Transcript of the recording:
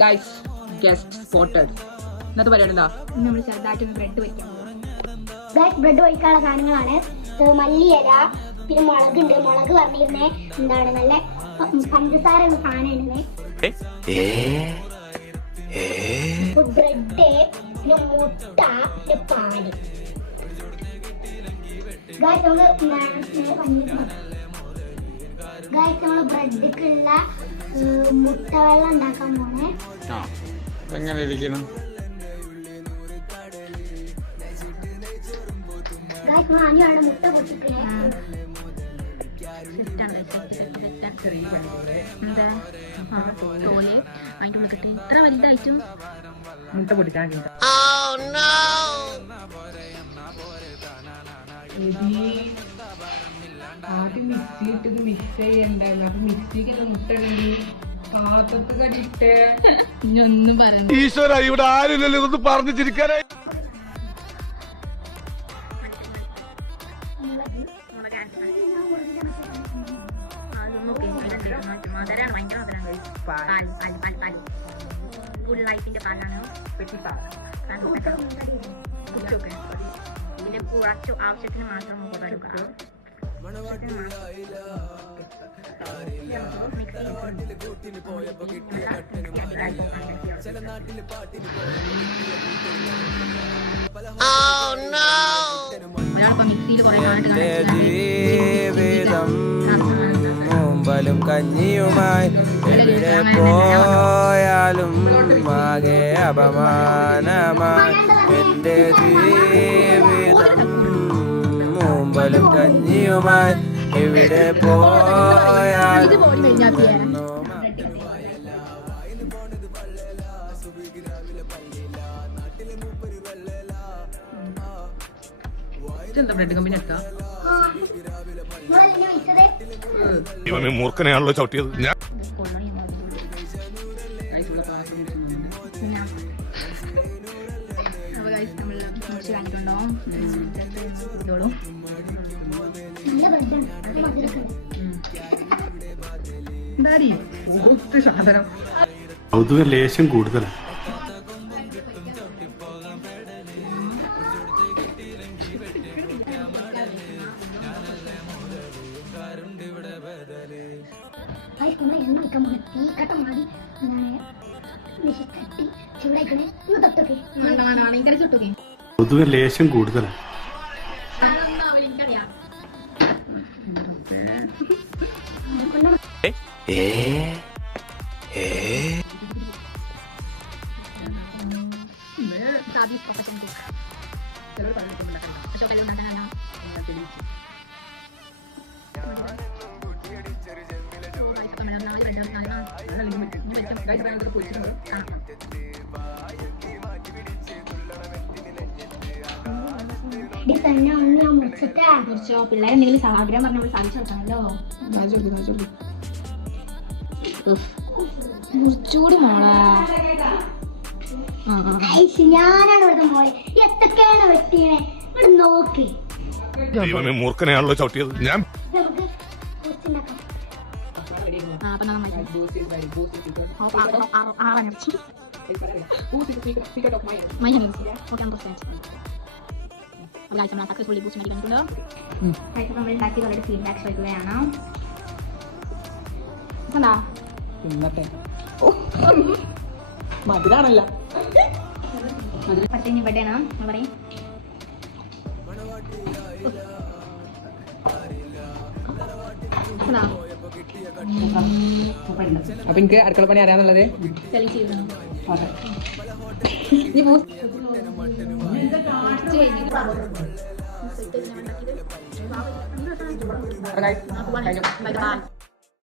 Guys guest spotted. ഇന്നത്തെ പരിപാടി എന്താ? നമ്മൾ ചെറുതായിട്ടൊന്ന് ബ്രെഡ് വയ്ക്കാൻ ബ്രെഡ് വയ്ക്കാനുള്ള സാധനങ്ങളാണ് മല്ലിയില, പിന്നെ മുളകുണ്ട്. മുളക് പറഞ്ഞിരുന്നേ എന്താണ് നല്ല പഞ്ചസാര ഉള്ള സാധനമാണ്. ബ്രെഡ്, പിന്നെ മുട്ട, പിന്നെ പാല്. നമ്മള് ബ്രെഡിക്കുള്ള മുട്ട വെള്ളം ഉണ്ടാക്കാൻ പോണേ. എങ്ങനെ ഇരിക്കണം? ആദ്യമാണ് മുട്ട പൊട്ടിക്കണേ. ഇത്ര വലുതായിട്ടും മുട്ട പൊട്ടിക്കാൻ ആദ്യം മിക്സിയിലിട്ടത് മിക്സ് ചെയ്യണ്ടായിരുന്നു. അപ്പൊ മിക്സിക്ക് മുട്ട കാലത്തൊക്കെ കടിയിട്ടേ ഒന്നും പറയുന്നു. ഈശ്വര, ഇവിടെ ആരില്ലല്ലോ ഇതൊന്ന് പറഞ്ഞു ചിരിക്കാനായി. ലൈഫിന്റെ പാലാണ് ഇതിന്റെ കുറച്ചു ആവശ്യത്തിന് മാത്രം മിക്സിയിൽ ജീവിതം മുമ്പലും കഞ്ഞിയുമായി എവിടെ പോയാലും ആകെ അപമാനമായി. എന്റെ ജീവിതം മുമ്പലും കഞ്ഞിയുമായി എവിടെ പോയാലും എന്താ ബ്രെഡ് കമ്പനി എടുത്താ? ഇവന് മൂർഖനെയാണല്ലോ ചവിട്ടിയത്. ഞാൻ കൗതുക ലേശം കൂടുതലാണ്. കൗതുക ലേശം കൂടുതലാണ്. പിള്ളേരെന്തെങ്കിലും ആഗ്രഹം പറഞ്ഞ സാധിച്ചു കൊടുക്കണല്ലോ. മുറിച്ചൂടി മോളാ. ഞാനാണ് ഇവിടുത്തെ മോളെ. എത്തൊക്കെയാണ് വെട്ടിയെ ഇവിടെ നോക്കി. ഇവന് മൂർഖനെയാണല്ലോ ചവിട്ടിയത്. ഞാൻ ഫീഡ്ബാക്ക് ചോദിക്കുകയാണ്. മതിലാണല്ല പട്ടിന് ഇവിടെയാണ് പറയും. അപ്പൊ എനിക്ക് അടുക്കള പണി അറിയാന്നുള്ളത് Bye.